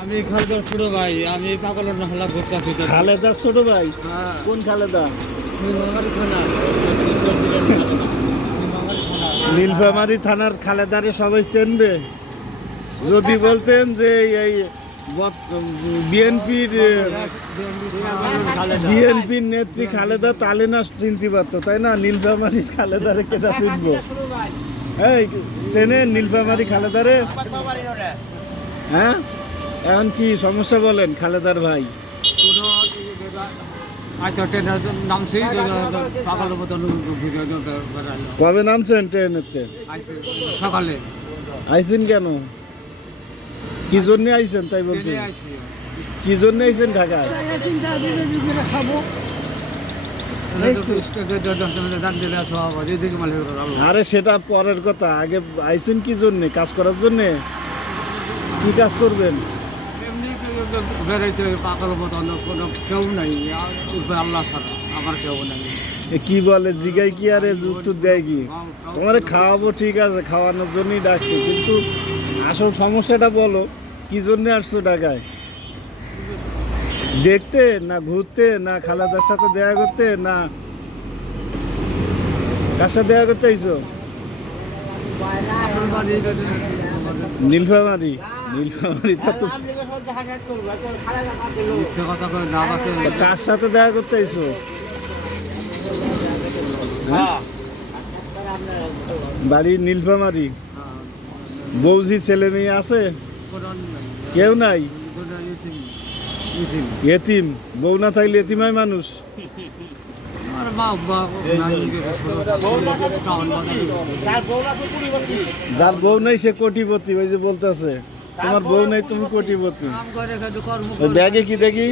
আমি খালদার ছোট ভাই আমি পাগলের ঘুরতে আসি তো খালেদা ছোট ভাই? হ্যাঁ। কোন খালেদা? নীলফামারী থানার খালেদারে সবাই চেনবে। যদি বলতেন যে এই বিএনপির বিএনপির নেত্রী খালেদা তাহলে না চিনতে পারতো তাই না? নীলফামারী খালেদারে কেটা চিনবো? এই চেনে নীলফামারী খালেদারে? হ্যাঁ? এখন কি সমস্যা বলেন খালেদার ভাই আচ্ছা কবে নামছেন ট্রেনেতে সকালে আইছেন কেন কি জন্য আইছেন তাই বলতে কি জন্য আইছেন ঢাকায় আরে সেটা পরের কথা আগে আইছেন কি জন্য কাজ করার জন্য কি কাজ করবেন এমনি বেড়াইতে পাগল মতন কোনো কেউ নাই উপরে আল্লাহ ছাড়া আমার কেউ নাই। কি বলে জিগাই কি আরে উত্তর দেয় কি? তোমার খাওয়াবো ঠিক আছে খাওয়ানোর জন্যই ডাকছি কিন্তু আসল সমস্যাটা বলো কি জন্য আসছো ঢাকায়? দেখতে না ঘুরতে না খালাদার সাথে দেখা করতে না কার সাথে দেখা করতে আইছো? নীলফামারি। নীলফামারি তো করে সাথে দেখা করতে আইছো? হ্যাঁ? বাড়ি নীলফামারি। বৌজি ছেলে মেয়ে আছে? কেউ নাই? এতিম। বউ না থাকলে এতিমাই মানুষ? যার বউ নাই সে কোটিপতি ওই যে বলতেছে। তোমার বউ নেই তুমি কোটিপতি ব্যাগে কি দেখি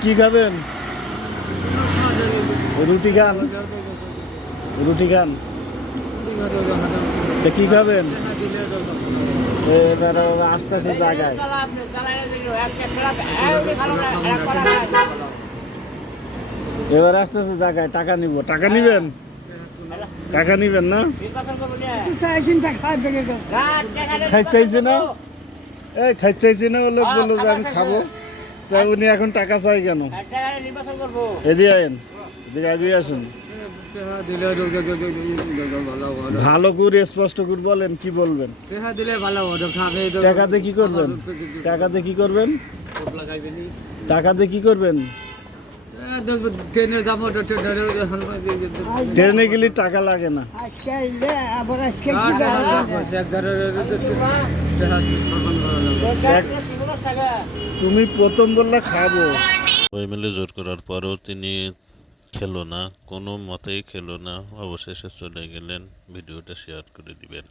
কি খাবেন রুটি খান রুটি খান কি খাবেন এবার আস্তে জায়গায় এবার আসতেছে জায়গায় টাকা নিব। টাকা নিবেন? টাকা নিবেন না? খাই চাইছে না? এই খাই চাইছে না ও লোক বলল যে আমি খাব। তা উনি এখন টাকা চাই কেন? এদিকে আগে আসুন। ভালো করে স্পষ্ট করে বলেন কি বলবেন? দেখা দিলে ভালো হতো খাবে টাকা দিয়ে কি করবেন? টাকা দিয়ে কি করবেন? টাকা দিয়ে কি করবেন? ট্রেনে ট্রেনে গেলে টাকা লাগে না। তুমি প্রথম বললে খাব। সবাই জোর করার পরেও তিনি খেলো না, কোনো মতেই খেলো না। অবশেষে চলে গেলেন, ভিডিওটা শেয়ার করে দিবেন।